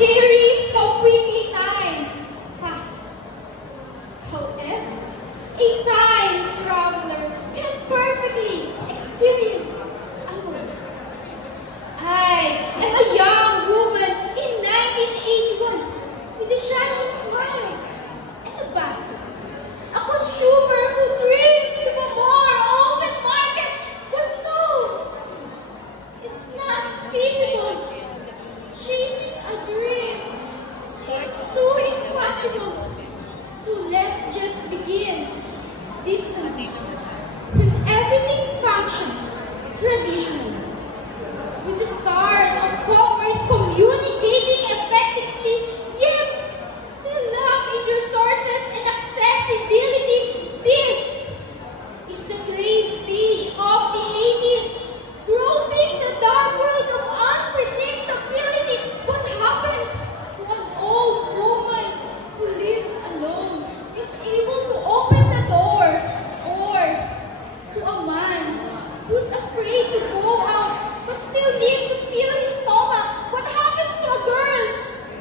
scary how quickly time passes. However, a time traveler can perfectly experience our life. I am a young woman in 1981 with a shining smile and a basket. A consumer who dreams of a more open market, but no, it's not feasible. Chasing a dream seems too impossible. So let's just begin this time when everything functions traditionally. With the stars of commerce communicating effectively, yet still lacking resources and accessibility. This is the great stage of the 80s, groping the dark world of unpredictability. What happens to an old woman who lives alone, able to open the door, or to a man who's afraid to go out but still need to fill his stomach? What happens to a girl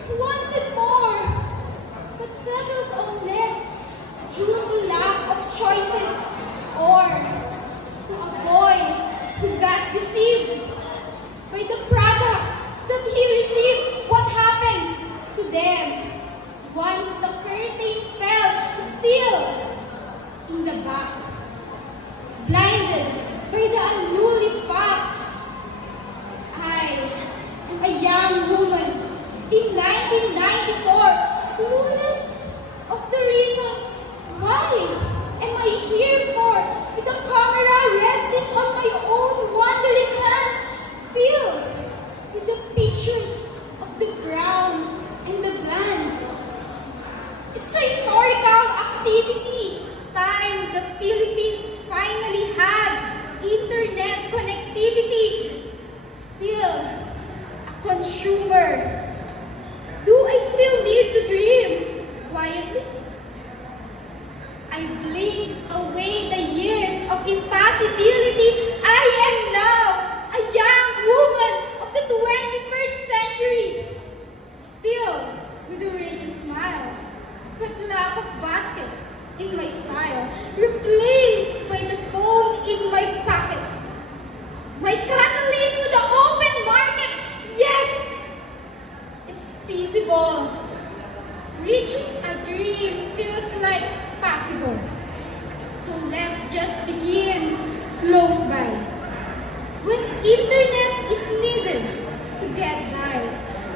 who wanted more but settles on less due to lack of choices, or to a boy who got deceived by the product that he received? What happens to them once the curtain fell, still in the back, blinded by the unruly fact? I am a young woman in 1994, clueless of the reason why am I here for, with a camera resting on my own wandering hands, filled with the pictures of the browns and the blondes. It's a historical activity. Time the Philippines finally had internet connectivity. Still a consumer. Do I still need to dream quietly? I blink away the years of impossibility. I am now a young woman of the 21st century. Still with a radiant smile, but lack of basket in my style, replaced by the phone in my pocket. My catalyst to the open market. Yes, it's feasible. Reaching a dream feels like possible. So let's just begin close by. When internet is needed to get by,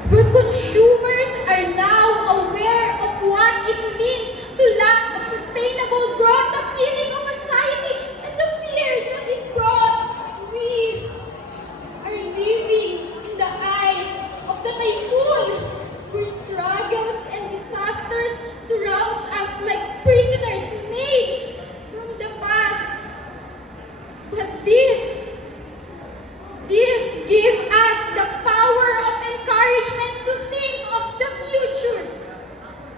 where consumers are now aware of what it means to lack of sustainable growth, the feeling of anxiety, and the fear that it brought. We are living in the eye of the typhoon, where struggles and disasters surrounds us like prisoners made from the past. But this gives us the power of encouragement to think of the future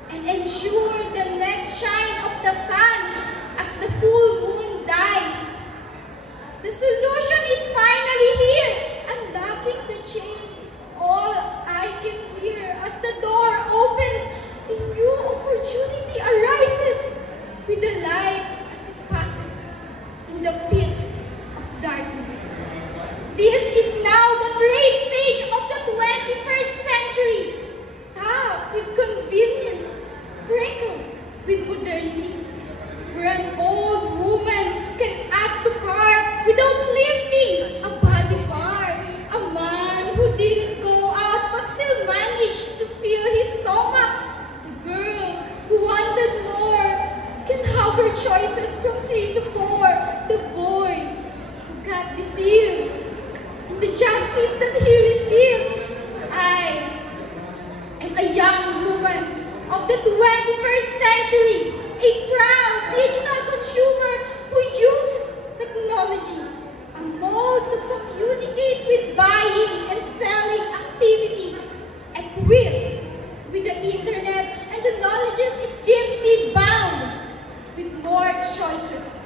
and ensure the next shine of the sun as the full moon dies. The solution is finally here. Unlocking the chain is all I can hear as the door opens. A new opportunity arises with the light as it passes in the pit of darkness. This is now the great stage of the 21st century, topped with convenience, sprinkled with modernity, where an old woman can add to cart without lifting a body part. A man who didn't go out but still managed to fill his stomach. The girl who wanted more can have her choices from 3 to 4. The boy who got deceived in the justice that he received. I am a young woman of the 21st century, a proud digital consumer who uses technology, a mode to communicate with buying and selling activity, equipped with the internet and the knowledges it gives me, bound with more choices,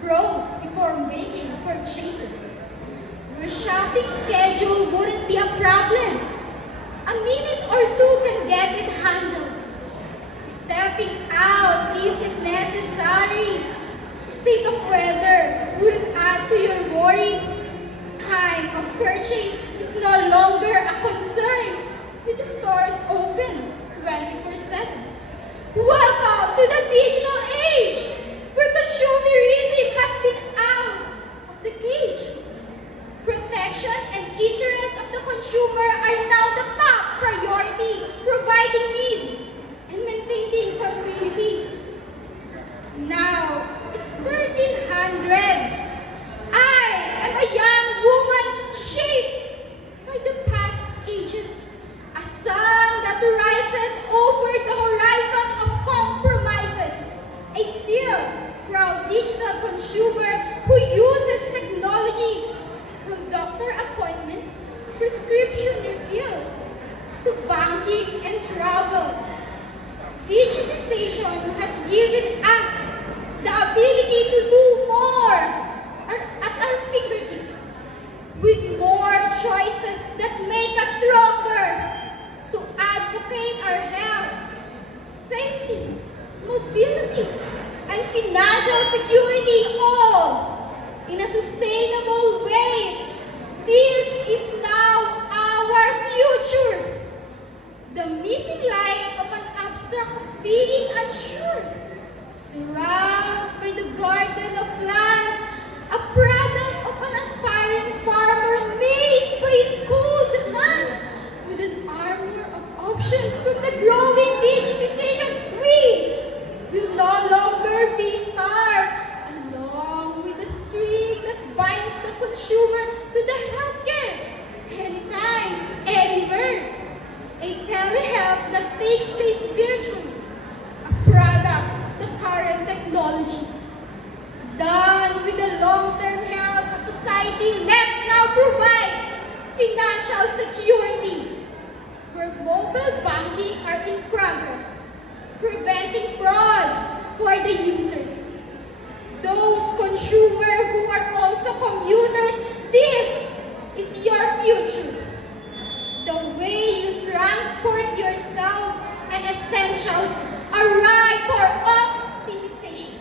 browse before making purchases. Your shopping schedule wouldn't be a problem. A minute or two can get it handled. Stepping out isn't necessary. State of weather wouldn't add to your worry. Time of purchase is no longer a concern with the stores open 24/7. Welcome to the digital age, where consumerism has been out of the cage. Protection and interest of the consumer are now the top priority, providing needs and maintaining continuity. Now, it's 1300s. I am a young woman shaped by the past ages. A sun that rises over the horizon of compromises. A still proud digital consumer who uses technology from doctor appointments, prescription refills, to banking and travel. Digitization has given us the ability to do more at our fingertips, with more choices that make us stronger, to advocate our health, safety, mobility, and financial security, all in a sustainable way. This is now our future. The missing light of an abstract being unsure surrounds by the garden of plants, a product of an aspiring farmer made by his cold hands, with an armor of options from the growing digitization. We will no longer be starved, along with the string that binds the consumer to the healthcare, anytime, anywhere. A telehealth that takes place virtually, a product of the current technology. Done with the long-term health of society, let's now provide financial security, where mobile banking are in progress, preventing fraud for the users. Those consumers who are also commuters, this is your future. The way you transport yourselves and essentials are ripe for optimization.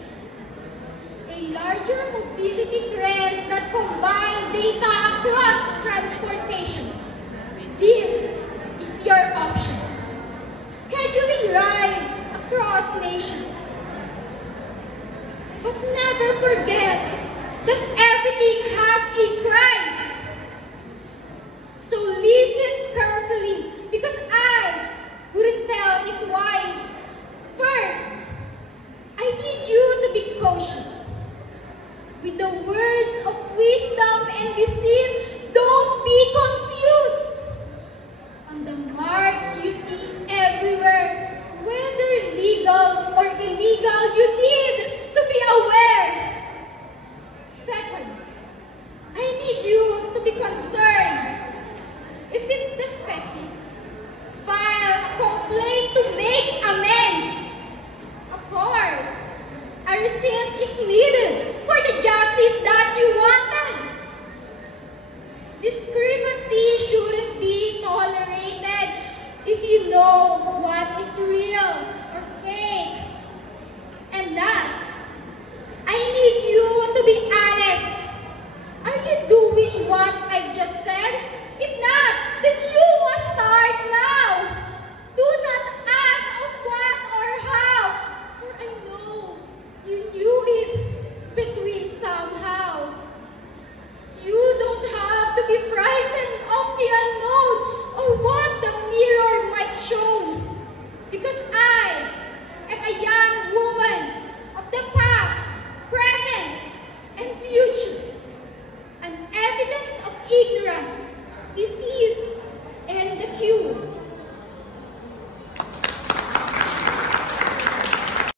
A larger mobility trends that combine data across transportation. This is your option. Scheduling rides across nations. But never forget that everything has a price. So listen carefully, because I wouldn't tell it twice. First, I need you to be cautious. With the words of wisdom and deceit, don't be confused. On the marks you see everywhere, whether legal or illegal, you need to be aware. Second, I need you to be concerned. If it's defective, file a complaint to make amends. Of course, a receipt is needed for the justice that you wanted. Discrepancy shouldn't be tolerated if you know what is real or fake. And last, I need you to be honest. Are you doing what I've just said? If not, then you must start now. Do not ask of what or how, for I know you knew it between somehow. You don't have to be frightened of the unknown or what the mirror might show, because I am a young woman of the past, present, and future, an evidence of ignorance, disease, and the cure.